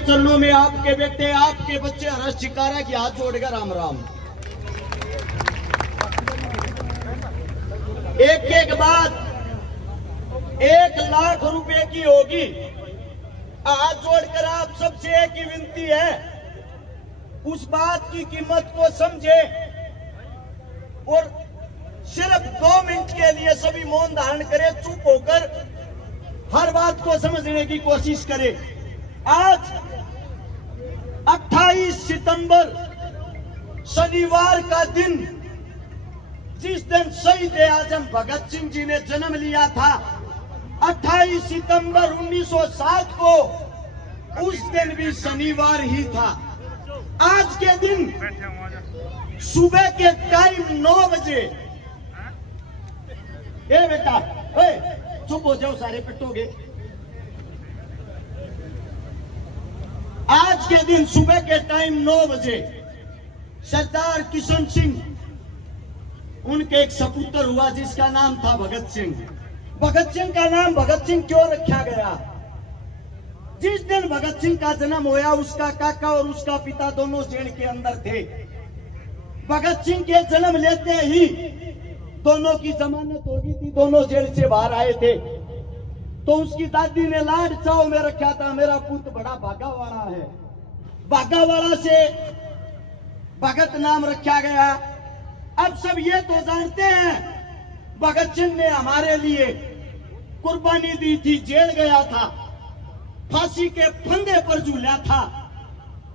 चरणों में आपके बेटे, आपके बच्चे हर्ष चिकारा की हाथ जोड़कर राम राम। एक एक बात 1,00,000 रुपए की होगी। हाथ जोड़कर आप सबसे एक ही विनती है, उस बात की कीमत को समझे और सिर्फ 2 मिनट के लिए सभी मौन धारण करें, चुप होकर हर बात को समझने की कोशिश करें। आज 28 सितंबर शनिवार का दिन, जिस दिन शहीद आजम भगत सिंह जी ने जन्म लिया था, 28 सितंबर 1907 को, उस दिन भी शनिवार ही था। आज के दिन सुबह के टाइम 9 बजे, ए बेटा, चुप हो जाओ, सारे पिटोगे। आज के दिन सुबह के टाइम 9 बजे सरदार किशन सिंह, उनके एक सपुत्र हुआ जिसका नाम था भगत सिंह। भगत सिंह का नाम भगत सिंह क्यों रखा गया? जिस दिन भगत सिंह का जन्म होया, उसका काका और उसका पिता दोनों जेल के अंदर थे। भगत सिंह के जन्म लेते ही दोनों की जमानत हो गई थी, दोनों जेल से बाहर आए थे। तो उसकी दादी ने लाड चाव में रखा था, मेरा पुत्र बड़ा भागा वाला है। भागा वाला से भगत नाम रखा गया। अब सब ये तो जानते हैं, भगत सिंह ने हमारे लिए कुर्बानी दी थी, जेल गया था, फांसी के फंदे पर झूला था।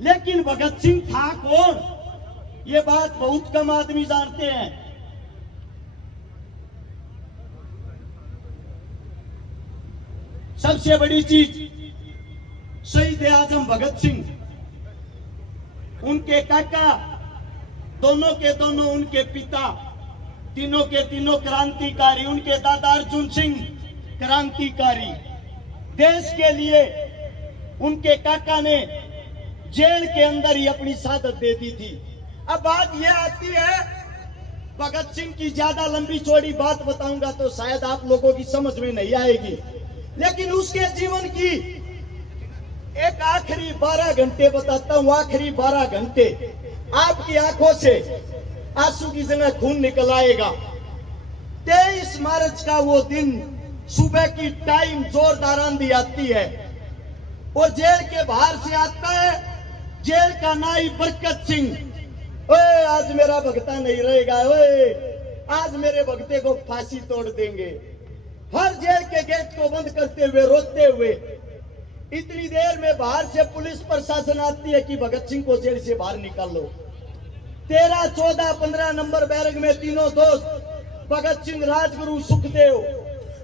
लेकिन भगत सिंह था कौन, ये बात बहुत कम आदमी जानते हैं। सबसे बड़ी चीज, शहीद आजम भगत सिंह, उनके काका, दोनों के दोनों उनके पिता, तीनों के तीनों क्रांतिकारी। उनके दादा अर्जुन सिंह क्रांतिकारी। देश के लिए उनके काका ने जेल के अंदर ही अपनी शहादत दे दी थी। अब बात यह आती है, भगत सिंह की ज्यादा लंबी चौड़ी बात बताऊंगा तो शायद आप लोगों की समझ में नहीं आएगी, लेकिन उसके जीवन की एक आखिरी 12 घंटे बताता हूं। आखिरी 12 घंटे आपकी आंखों से आंसू की जगह खून निकल आएगा। 23 मार्च का वो दिन, सुबह की टाइम, जोरदार आंधी आती है और जेल के बाहर से आता है जेल का नाई बरकत सिंह। ओए, आज मेरा भगता नहीं रहेगा, ओए, आज मेरे भगते को फांसी तोड़ देंगे। हर जेल के गेट को बंद करते हुए, रोते हुए, इतनी देर में बाहर से पुलिस प्रशासन आती है कि भगत सिंह को जेल से बाहर निकालो। 13, 14, 15 नंबर बैरक में तीनों दोस्त, भगत सिंह, राजगुरु, सुखदेव।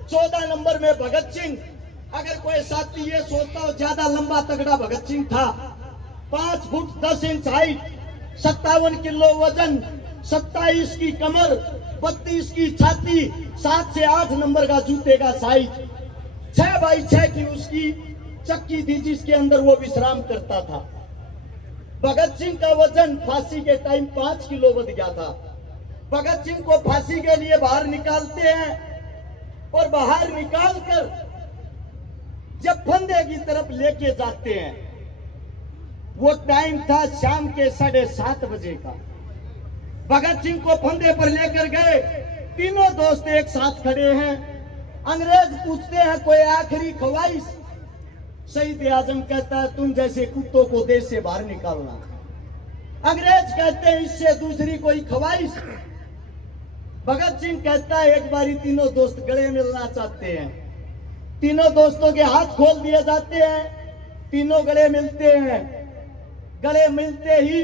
14 नंबर में भगत सिंह। अगर कोई साथी ये सोचता हो ज्यादा लंबा तगड़ा भगत सिंह था, 5 फुट 10 इंच हाइट, 57 किलो वजन, 27 की कमर, 32 की छाती, 7 से 8 नंबर का जूते का साइज, 6 बाई 6 की उसकी चक्की थी जिसके अंदर वो विश्राम करता था। भगत सिंह का वजन फांसी के टाइम 5 किलो बढ़ गया था। भगत सिंह को फांसी के लिए बाहर निकालते हैं और बाहर निकालकर जब फंदे की तरफ लेके जाते हैं, वो टाइम था शाम के 7:30 बजे का। भगत सिंह को फंदे पर लेकर गए, तीनों दोस्त एक साथ खड़े हैं। अंग्रेज पूछते हैं कोई आखिरी ख्वाहिश? शहीद आजम कहता है तुम जैसे कुत्तों को देश से बाहर निकालना। अंग्रेज कहते हैं इससे दूसरी कोई ख्वाहिश? भगत सिंह कहता है एक बारी तीनों दोस्त गले मिलना चाहते हैं। तीनों दोस्तों के हाथ खोल दिए जाते हैं, तीनों गले मिलते हैं। गले मिलते ही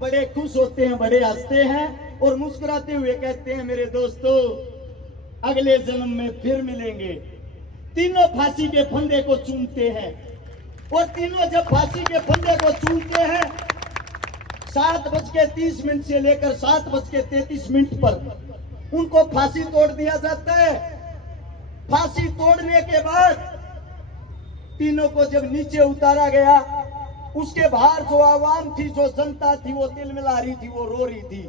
बड़े खुश होते हैं, बड़े हंसते हैं और मुस्कुराते हुए कहते हैं मेरे दोस्तों अगले जन्म में फिर मिलेंगे। तीनों फांसी के फंदे को चूमते हैं और तीनों जब फांसी के फंदे को चूमते हैं, 7:30 से लेकर 7:33 पर उनको फांसी तोड़ दिया जाता है। फांसी तोड़ने के बाद तीनों को जब नीचे उतारा गया, उसके बाहर जो आवाम थी, जो जनता थी, वो तिलमिला रही थी, वो रो रही थी।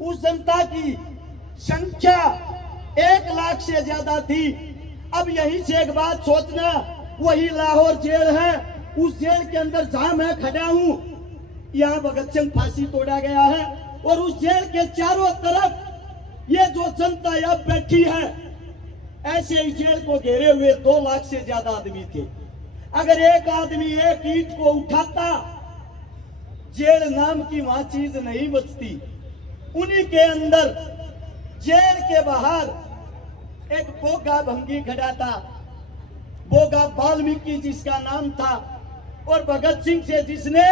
उस जनता की संख्या 1 लाख से ज्यादा थी। अब यहीं से एक बात सोचना, वही लाहौर जेल है उस जेल के अंदर जहां मैं खड़ा हूं, यहाँ भगत सिंह फांसी तोड़ा गया है और उस जेल के चारों तरफ ये जो जनता यहाँ बैठी है, ऐसे ही जेल को घेरे हुए 2 लाख से ज्यादा आदमी थे। अगर एक आदमी एक ईंट को उठाता, जेल नाम की वहां चीज नहीं बचती। उन्हीं के अंदर जेल के बाहर एक बोगा भंगी खड़ा था, बोगा वाल्मीकि जिसका नाम था, और भगत सिंह से जिसने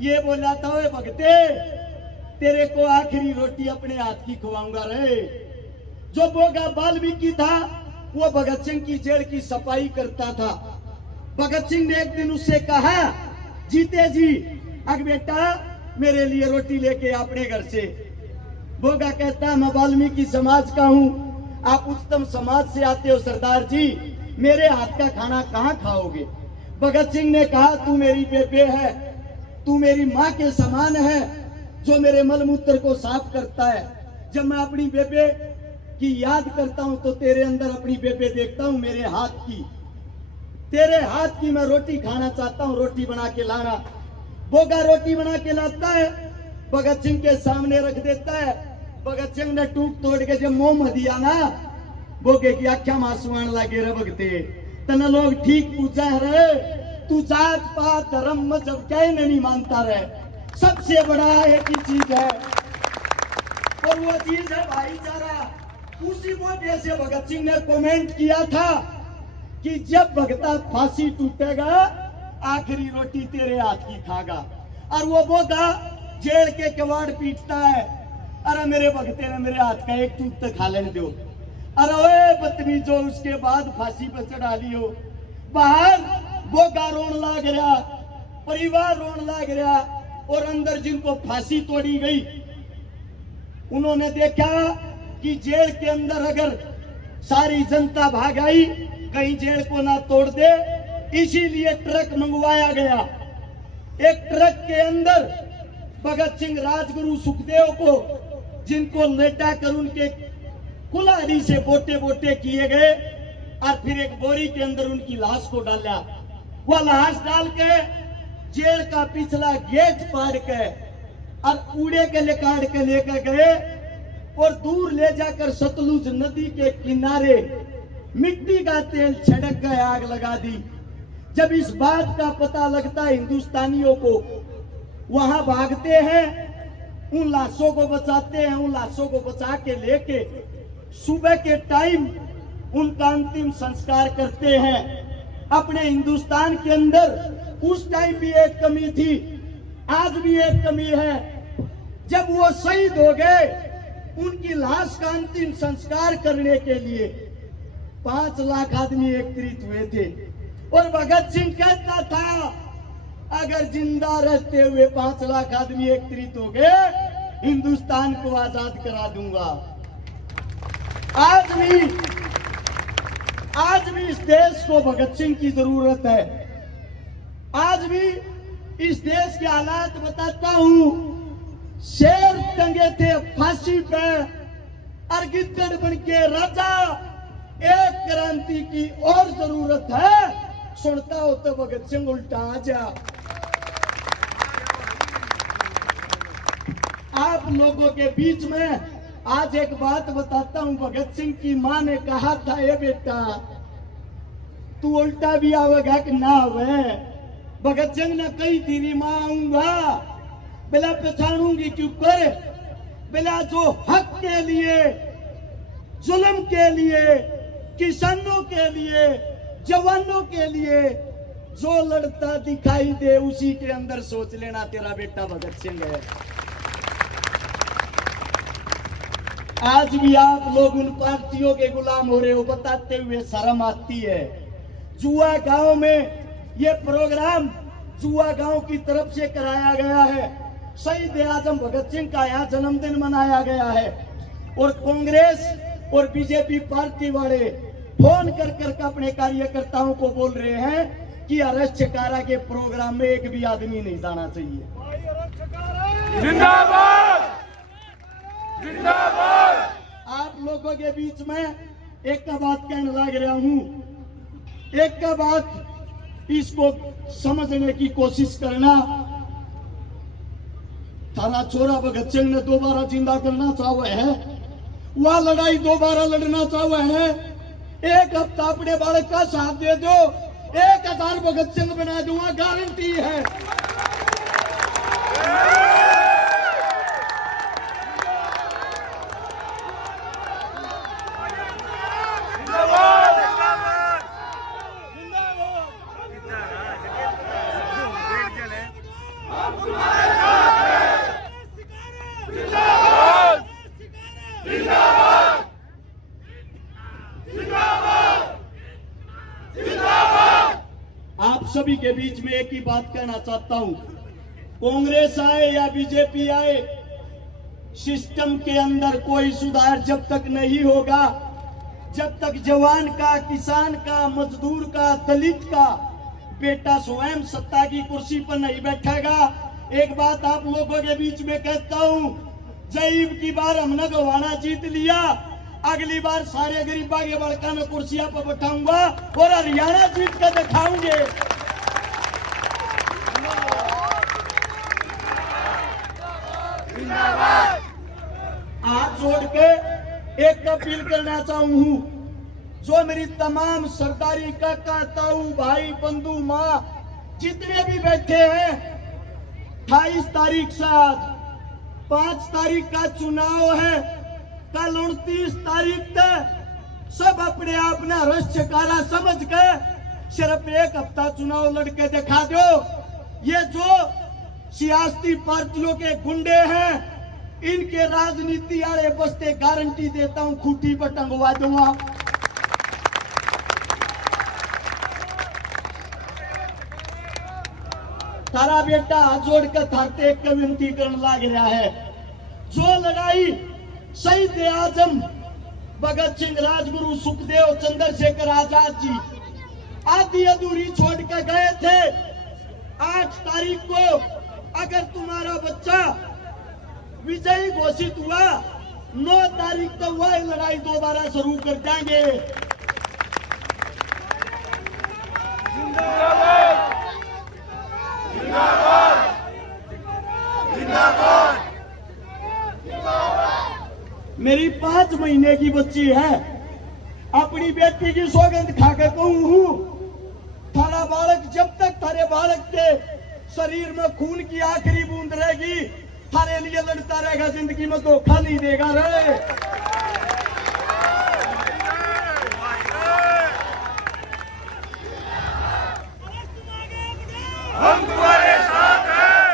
ये बोला था, ओए भगते तेरे को आखिरी रोटी अपने हाथ की खवाऊंगा रे। जो बोगा वाल्मीकि था वो भगत सिंह की जेल की सफाई करता था। भगत सिंह ने एक दिन उससे कहा, जीते जी अग बेटा मेरे लिए रोटी लेके अपने घर से। बोगा कहता, मैं वाल्मीकि समाज का हूं, आप उच्चतम समाज से आते हो सरदार जी, मेरे हाथ का खाना कहां खाओगे। भगत सिंह ने कहा, तू मेरी बेबे है, तू मेरी माँ के समान है जो मेरे मलमूत्र को साफ करता है। जब मैं अपनी बेबे की याद करता हूं तो तेरे अंदर अपनी बेबे देखता हूं, मेरे हाथ की, तेरे हाथ की मैं रोटी खाना चाहता हूं, रोटी बना के लाना। बोगा रोटी बना के लाता है, भगत सिंह के सामने रख देता है। भगत सिंह ने टूट तोड़ के जब मुंह में दिया ना, बोगे की आख्या मासुआन लागे रे भगते, तना लोग ठीक पूछा रे, तू जात पात धर्म मजहब क्या नहीं मानता रहे, सबसे बड़ा एक ही चीज है और वो चीज है भाईचारा। उसी वजह से भगत सिंह ने कमेंट किया था कि जब भगता फांसी टूटेगा आखिरी रोटी तेरे हाथ की खागा। और वो बोगा जेल के किवाड़ पीटता है, अरे मेरे भगते ने मेरे हाथ का एक टूट तो खा लेने दो। अरे ओए बदतमीजो, उसके बाद फांसी पर चढ़ा लियो। बाहर बोगा रोन लाग रहा, परिवार रोन लाग रहा, और अंदर जिनको फांसी तोड़ी गई उन्होंने देखा कि जेल के अंदर अगर सारी जनता भाग आई कहीं जेल को ना तोड़ दे, इसीलिए ट्रक मंगवाया गया। एक ट्रक के अंदर भगत सिंह, राजगुरु, सुखदेव को जिनको लेटा कर उनके कुल्हाड़ी से बोटे बोटे किए गए और फिर एक बोरी के अंदर उनकी लाश को डाला। वह लाश डाल के जेल का पिछला गेट फाड़ के और उड़े के ले काट के लेकर गए और दूर ले जाकर सतलुज नदी के किनारे मिट्टी का तेल छिड़क कर आग लगा दी। जब इस बात का पता लगता है हिंदुस्तानियों को, वहां भागते हैं, उन लाशों को बचाते हैं, उन लाशों को बचा के लेके सुबह के टाइम उनका अंतिम संस्कार करते हैं। अपने हिंदुस्तान के अंदर उस टाइम भी एक कमी थी, आज भी एक कमी है। जब वो शहीद हो गए, उनकी लाश का अंतिम संस्कार करने के लिए 5 लाख आदमी एकत्रित हुए थे और भगत सिंह कहता था, अगर जिंदा रहते हुए 5 लाख आदमी एकत्रित हो गए, हिंदुस्तान को आजाद करा दूंगा। आज भी इस देश को भगत सिंह की जरूरत है। आज भी इस देश के हालात बताता हूं, शेर टंगे थे फांसी पे और गिद्दड़ बन के राजा। एक क्रांति की और जरूरत है, सुनता हो तो भगत सिंह उल्टा आ जा। आप लोगों के बीच में आज एक बात बताता हूं। भगत सिंह की मां ने कहा था, ये बेटा तू उल्टा भी आवेगा कि ना आवे। भगत सिंह ने कही तेरी मां आऊंगा, बिला पहचानूंगी क्यों कर, बिला जो हक के लिए, जुल्म के लिए, किसानों के लिए, जवानों के लिए जो लड़ता दिखाई दे, उसी के अंदर सोच लेना तेरा बेटा भगत सिंह है। आज भी आप लोग उन पार्टियों के गुलाम हो रहे हो, बताते हुए शर्म आती है। जुआ गांव में ये प्रोग्राम जुआ गांव की तरफ से कराया गया है। शहीद आजम भगत सिंह का यहाँ जन्मदिन मनाया गया है और कांग्रेस और बीजेपी पार्टी वाले फोन कर कर अपने कार्यकर्ताओं को बोल रहे हैं कि अरेस्ट चकारा के प्रोग्राम में एक भी आदमी नहीं जाना चाहिए। जिंदाबाद जिंदाबाद। आप लोगों के बीच में एक का बात कहने लग रहा हूं, एक का बात इसको समझने की कोशिश करना। थारा छोरा भगत सिंह ने दोबारा जिंदा करना चाहे है, वह लड़ाई दोबारा लड़ना चाहे है। एक हफ्ता अपने बालक का साथ दे दो, 1000 भगत सिंह बना दूंगा, गारंटी है। आप सभी के बीच में एक ही बात कहना चाहता हूं, कांग्रेस आए या बीजेपी आए, सिस्टम के अंदर कोई सुधार जब तक नहीं होगा, जब तक जवान का, किसान का, मजदूर का, दलित का बेटा स्वयं सत्ता की कुर्सी पर नहीं बैठेगा। एक बात आप लोगों के बीच में कहता हूं, जईब की बार हमने गवाना जीत लिया, अगली बार सारे गरीबा के बड़का में कुर्सियां पर बैठाऊंगा और हरियाणा जीत कर दिखाऊंगे। हाथ जोड़ के एक अपील करना चाहूं, जो मेरी तमाम सरदारी काका, ताऊ, भाई, बंधु, माँ जितने भी बैठे हैं, 28 तारीख से आज 5 तारीख का चुनाव है, कल 29 तारीख तक सब अपने आप ने रश्यकारा समझ के सिर्फ एक हफ्ता चुनाव लड़के दिखा दो। ये जो सियासी पार्टियों के गुंडे हैं, इनके राजनीति आड़े बसते गारंटी देता हूं, खूंटी पर टंगवा दूंगा। तारा बेटा हाथ जोड़कर थारते एक विनती करने लग रहा है, जो लड़ाई शहीद आजम भगत सिंह, राजगुरु सुखदेव, चंद्रशेखर आजाद जी आधी अधूरी छोड़ कर गए थे, 8 तारीख को अगर तुम्हारा बच्चा विजयी घोषित हुआ, 9 तारीख को वह लड़ाई दोबारा शुरू कर देंगे। मेरी 5 महीने की बच्ची है, अपनी बेटी की सौगंध खाकर कहूं हूं, थारा बालक जब तक थारे बालक के शरीर में खून की आखिरी बूंद रहेगी, थारे लिए लड़ता रहेगा, जिंदगी में धोखा नहीं देगा रे। हम तुम्हारे साथ हैं,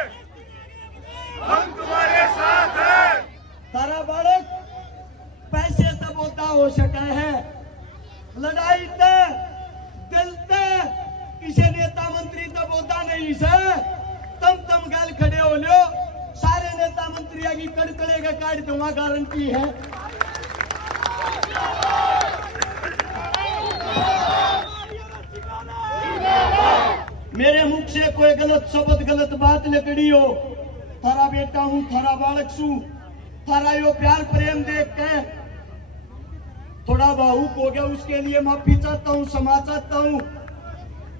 हम तुम्हारे साथ हैं। तारा बालक पैसे तब होता हो सका है, लड़ाई दिल इसे नेता मंत्री तब होता नहीं से, तम गाल खड़े हो लो, सारे नेता मंत्री की कड़कड़े का काट दूंगा, गारंटी है। मेरे मुख से कोई गलत शब्द, गलत बात निकली हो, थारा बेटा हूं, थारा बालक सू, थारा यो प्यार प्रेम देख के थोड़ा भावुक हो गया, उसके लिए माफी चाहता हूं, क्षमा चाहता हूं।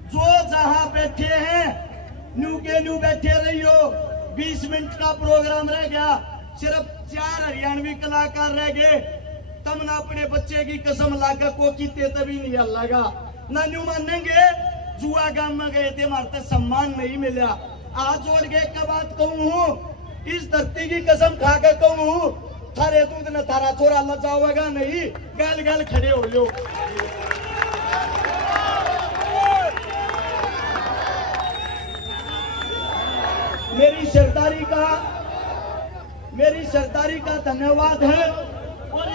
जो जहां बैठे हैं न्यू के न्यू बैठे रहियो, 20 मिनट का प्रोग्राम रह गया, सिर्फ 4 हरियाणवी कलाकार रह गए, तम ना अपने बच्चे की कसम लाकर को कीते तभी नहीं लगा ना, न्यू मानेंगे जुआ गांव में गए थे, हमारे सम्मान नहीं मिला। आज जोड़ के एक बात कहूं हूं, इस धरती की कसम खाकर कहूं हूं, थारे दूध न थारा छोरा लजावेगा नहीं, गल गल खड़े हो लो। मेरी सरदारी का धन्यवाद है, और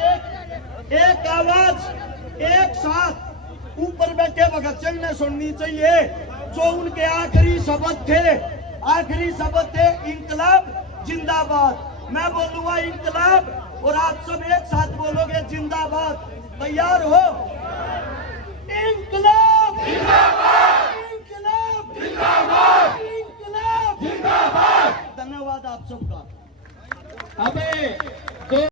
एक आवाज एक साथ ऊपर बैठे भगत सिंह ने सुननी चाहिए, जो उनके आखिरी शब्द थे, इंकलाब जिंदाबाद। मैं बोलूंगा इंकलाब, और आप सब एक साथ बोलोगे जिंदाबाद। तैयार हो? इंकलाब जिंदाबाद, इंकलाब जिंदाबाद, इंकलाब जिंदाबाद। धन्यवाद आप सबका। अबे